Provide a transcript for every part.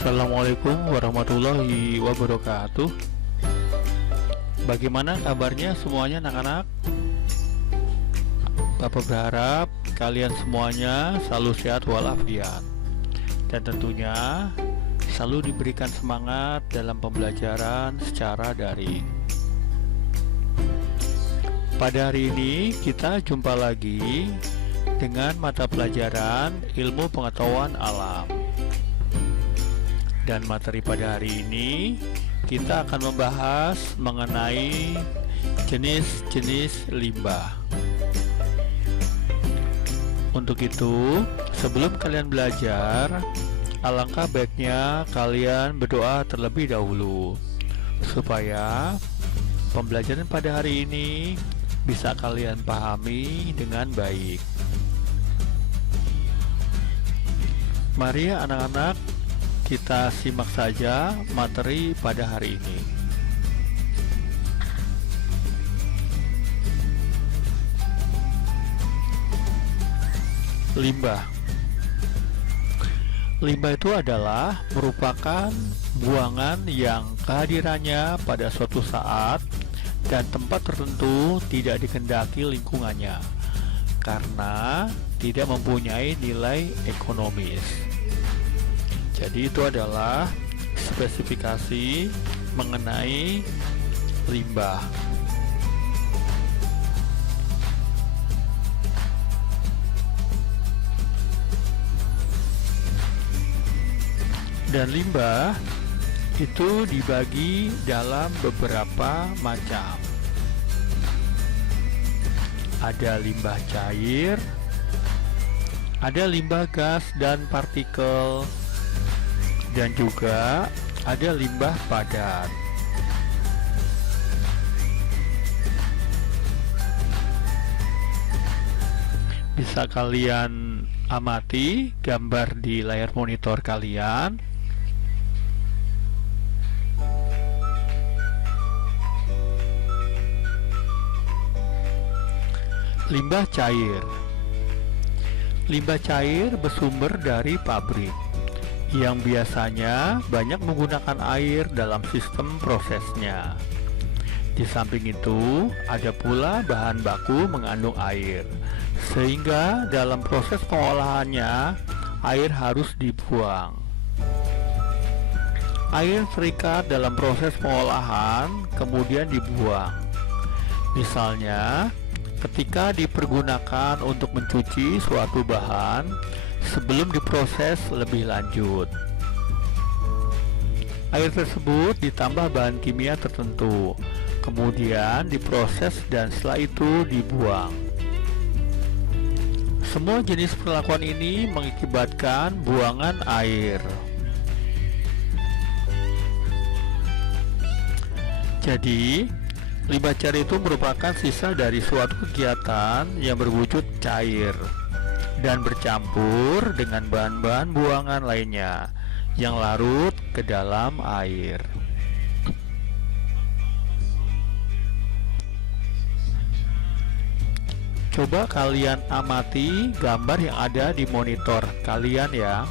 Assalamualaikum warahmatullahi wabarakatuh. Bagaimana kabarnya semuanya anak-anak? Bapak berharap kalian semuanya selalu sehat walafiat dan tentunya selalu diberikan semangat dalam pembelajaran secara daring. Pada hari ini kita jumpa lagi dengan mata pelajaran ilmu pengetahuan alam. Dan materi pada hari ini kita akan membahas mengenai jenis-jenis limbah. Untuk itu, sebelum kalian belajar, alangkah baiknya kalian berdoa terlebih dahulu supaya pembelajaran pada hari ini bisa kalian pahami dengan baik. Mari anak-anak, kita simak saja materi pada hari ini. Limbah. Limbah itu adalah merupakan buangan yang kehadirannya pada suatu saat dan tempat tertentu tidak dikehendaki lingkungannya karena tidak mempunyai nilai ekonomis. Jadi itu adalah spesifikasi mengenai limbah. Dan limbah itu dibagi dalam beberapa macam. Ada limbah cair, ada limbah gas dan partikel, dan juga ada limbah padat. Bisa kalian amati gambar di layar monitor kalian. Limbah cair. Limbah cair bersumber dari pabrik yang biasanya banyak menggunakan air dalam sistem prosesnya. Di samping itu, ada pula bahan baku mengandung air, sehingga dalam proses pengolahannya, air harus dibuang. Air terikat dalam proses pengolahan, kemudian dibuang. Misalnya, ketika dipergunakan untuk mencuci suatu bahan, sebelum diproses lebih lanjut, air tersebut ditambah bahan kimia tertentu, kemudian diproses dan setelah itu dibuang. Semua jenis perlakuan ini mengakibatkan buangan air. Jadi, limbah cair itu merupakan sisa dari suatu kegiatan yang berwujud cair dan bercampur dengan bahan-bahan buangan lainnya yang larut ke dalam air. Coba kalian amati gambar yang ada di monitor kalian ya.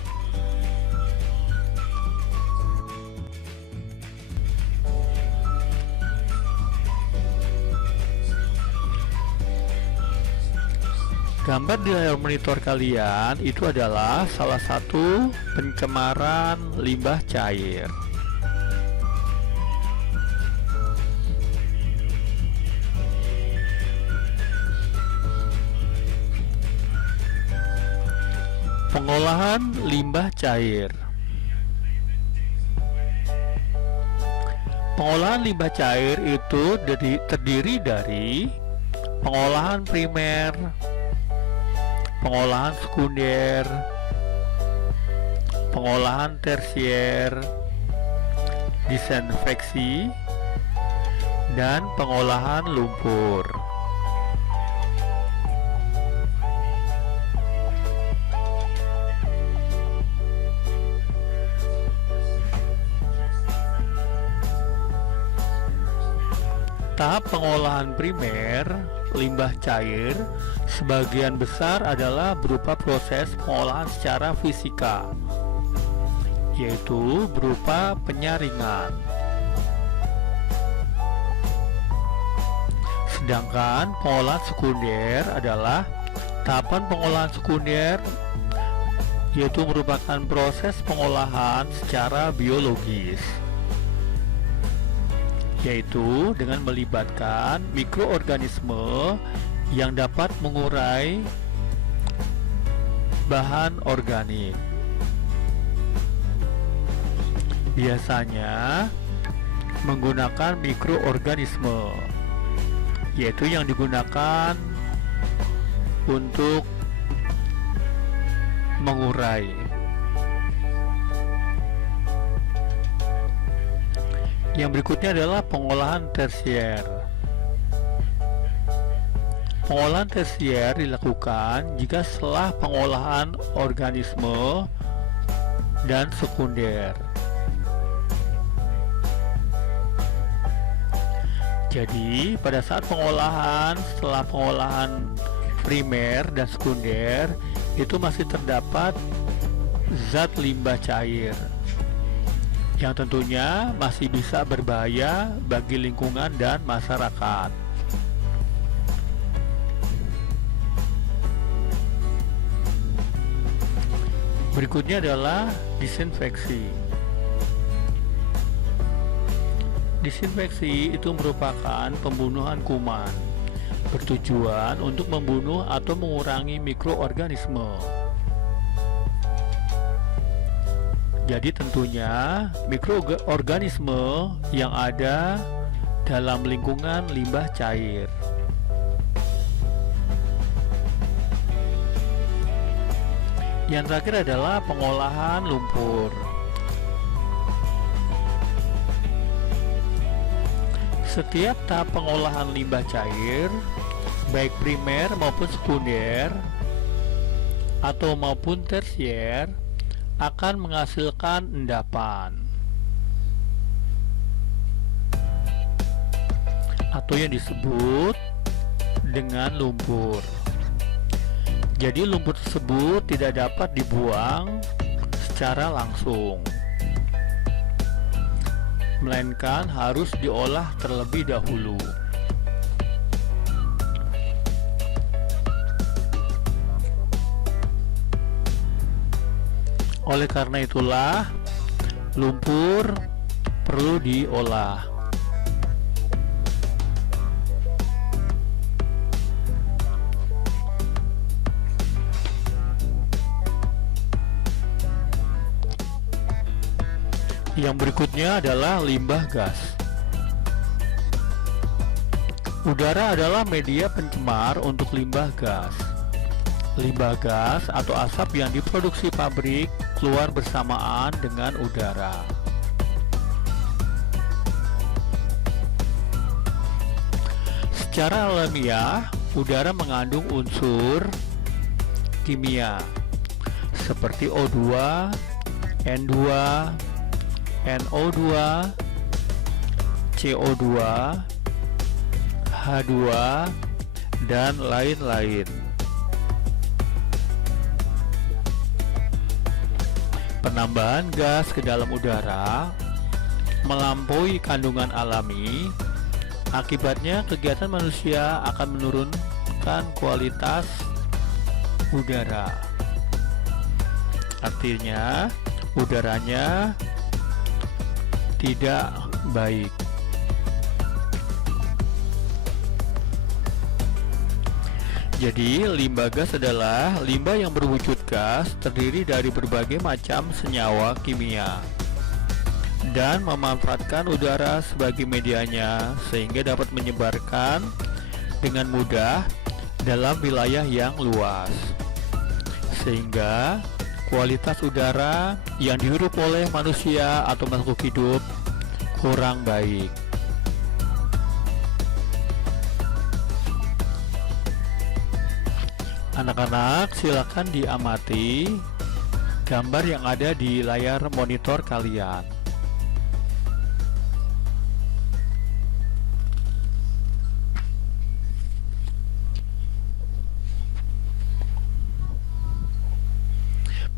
Gambar di layar monitor kalian itu adalah salah satu pencemaran limbah cair. Pengolahan limbah cair. Pengolahan limbah cair itu terdiri dari pengolahan primer, pengolahan sekunder, pengolahan tersier, disinfeksi, dan pengolahan lumpur. Tahap pengolahan primer limbah cair sebagian besar adalah berupa proses pengolahan secara fisika, yaitu berupa penyaringan. Sedangkan pengolahan sekunder adalah tahapan pengolahan sekunder, yaitu merupakan proses pengolahan secara biologis, yaitu dengan melibatkan mikroorganisme yang dapat mengurai bahan organik. Biasanya menggunakan mikroorganisme, yaitu yang digunakan untuk mengurai. Yang berikutnya adalah pengolahan tersier. Pengolahan tersier dilakukan jika setelah pengolahan organisme dan sekunder. Jadi, pada saat pengolahan, setelah pengolahan primer dan sekunder, itu masih terdapat zat limbah cair yang tentunya masih bisa berbahaya bagi lingkungan dan masyarakat. Berikutnya adalah disinfeksi. Disinfeksi itu merupakan pembunuhan kuman, bertujuan untuk membunuh atau mengurangi mikroorganisme. Jadi tentunya mikroorganisme yang ada dalam lingkungan limbah cair. Yang terakhir adalah pengolahan lumpur. Setiap tahap pengolahan limbah cair, baik primer maupun sekunder atau maupun tersier, akan menghasilkan endapan atau yang disebut dengan lumpur. Jadi lumpur tersebut tidak dapat dibuang secara langsung, melainkan harus diolah terlebih dahulu. Oleh karena itulah lumpur perlu diolah. Yang berikutnya adalah limbah gas. Udara adalah media pencemar untuk limbah gas. Limbah gas atau asap yang diproduksi pabrik keluar bersamaan dengan udara. Secara alamiah, udara mengandung unsur kimia seperti O2, N2, NO2, CO2, H2, dan lain-lain. Penambahan gas ke dalam udara melampaui kandungan alami, akibatnya kegiatan manusia akan menurunkan kualitas udara. Artinya, udaranya tidak baik. Jadi, limbah gas adalah limbah yang berwujud gas, terdiri dari berbagai macam senyawa kimia, dan memanfaatkan udara sebagai medianya sehingga dapat menyebarkan dengan mudah dalam wilayah yang luas, sehingga kualitas udara yang dihirup oleh manusia atau makhluk hidup kurang baik. Anak-anak, silakan diamati gambar yang ada di layar monitor kalian.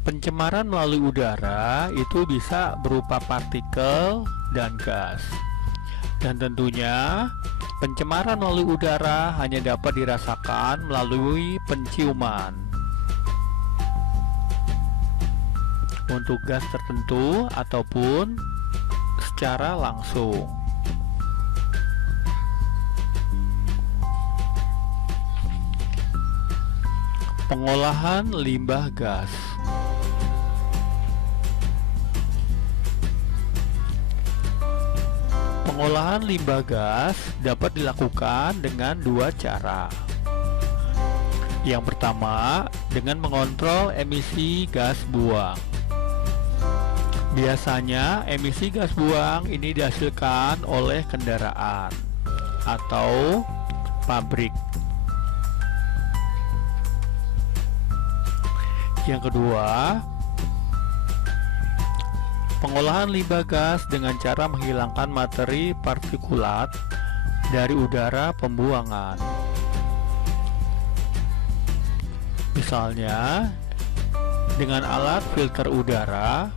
Pencemaran melalui udara itu bisa berupa partikel dan gas. Dan tentunya pencemaran melalui udara hanya dapat dirasakan melalui penciuman. Untuk gas tertentu ataupun secara langsung. Pengolahan limbah gas. Pengolahan limbah gas dapat dilakukan dengan dua cara. Yang pertama, dengan mengontrol emisi gas buang. Biasanya emisi gas buang ini dihasilkan oleh kendaraan atau pabrik. Yang kedua, pengolahan limbah gas dengan cara menghilangkan materi partikulat dari udara pembuangan. Misalnya, dengan alat filter udara,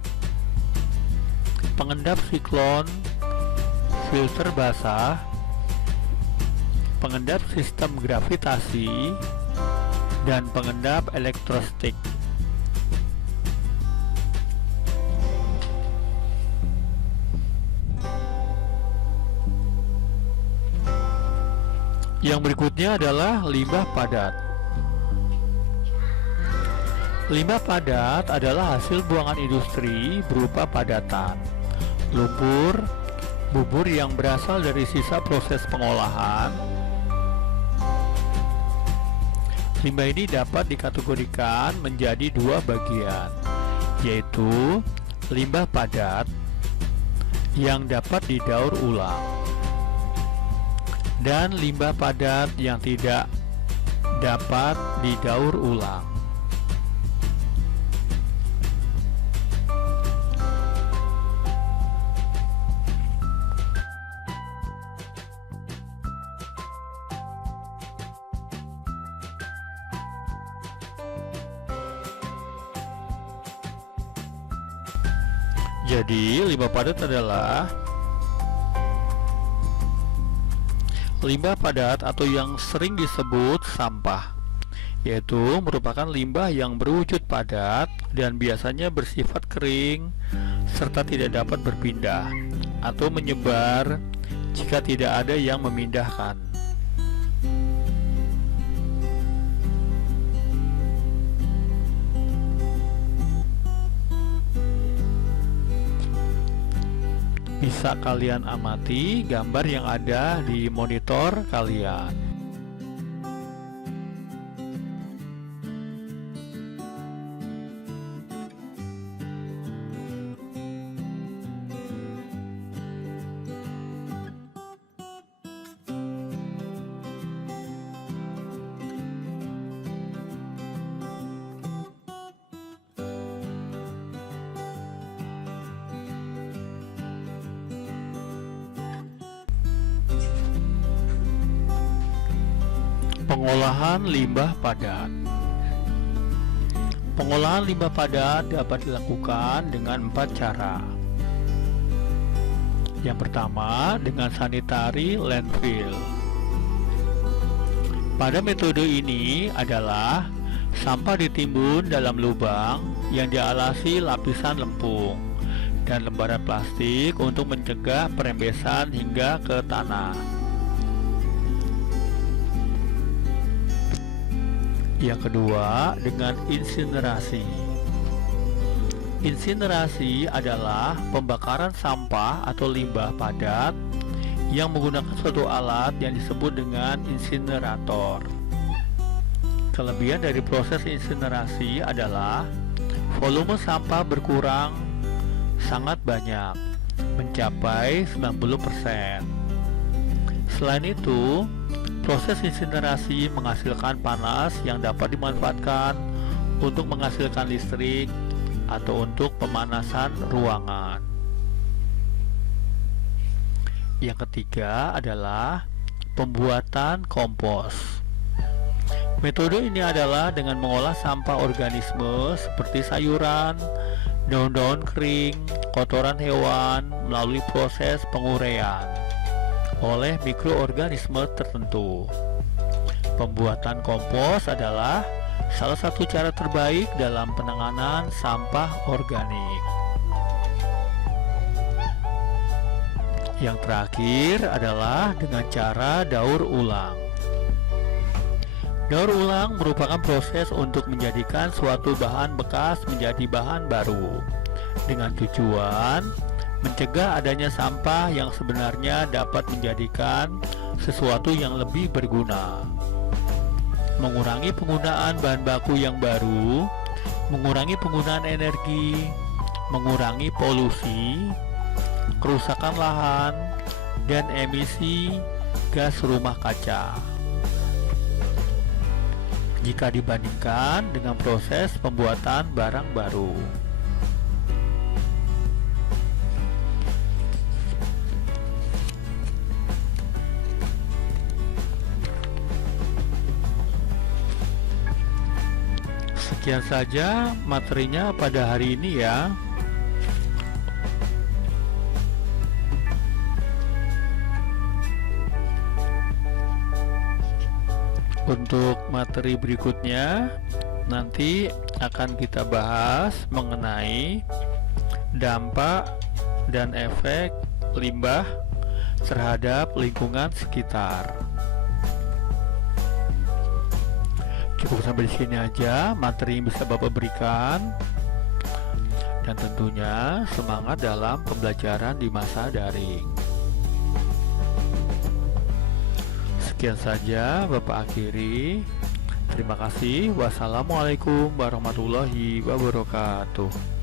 pengendap siklon, filter basah, pengendap sistem gravitasi, dan pengendap elektrostik. Yang berikutnya adalah limbah padat. Limbah padat adalah hasil buangan industri berupa padatan, lumpur, bubur yang berasal dari sisa proses pengolahan. Limbah ini dapat dikategorikan menjadi dua bagian, yaitu limbah padat yang dapat didaur ulang dan limbah padat yang tidak dapat didaur ulang. Jadi, limbah padat adalah limbah padat atau yang sering disebut sampah, yaitu merupakan limbah yang berwujud padat dan biasanya bersifat kering serta tidak dapat berpindah atau menyebar jika tidak ada yang memindahkan. Bisa kalian amati gambar yang ada di monitor kalian. Pengolahan limbah padat. Pengolahan limbah padat dapat dilakukan dengan 4 cara. Yang pertama, dengan sanitary landfill. Pada metode ini adalah sampah ditimbun dalam lubang yang dialasi lapisan lempung dan lembaran plastik untuk mencegah perembesan hingga ke tanah. Yang kedua, dengan insinerasi. Insinerasi adalah pembakaran sampah atau limbah padat yang menggunakan suatu alat yang disebut dengan insinerator. Kelebihan dari proses insinerasi adalah volume sampah berkurang sangat banyak, mencapai 90%. Selain itu, proses insinerasi menghasilkan panas yang dapat dimanfaatkan untuk menghasilkan listrik atau untuk pemanasan ruangan. Yang ketiga adalah pembuatan kompos. Metode ini adalah dengan mengolah sampah organisme seperti sayuran, daun-daun kering, kotoran hewan melalui proses penguraian oleh mikroorganisme tertentu. Pembuatan kompos adalah salah satu cara terbaik dalam penanganan sampah organik. Yang terakhir adalah dengan cara daur ulang. Daur ulang merupakan proses untuk menjadikan suatu bahan bekas menjadi bahan baru dengan tujuan mencegah adanya sampah yang sebenarnya dapat menjadikan sesuatu yang lebih berguna, mengurangi penggunaan bahan baku yang baru, mengurangi penggunaan energi, mengurangi polusi, kerusakan lahan, dan emisi gas rumah kaca jika dibandingkan dengan proses pembuatan barang baru. Sekian saja materinya pada hari ini ya. Untuk materi berikutnya nanti akan kita bahas mengenai dampak dan efek limbah terhadap lingkungan sekitar. Cukup sampai di sini aja materi yang bisa Bapak berikan, dan tentunya semangat dalam pembelajaran di masa daring. Sekian saja Bapak akhiri. Terima kasih. Wassalamualaikum warahmatullahi wabarakatuh.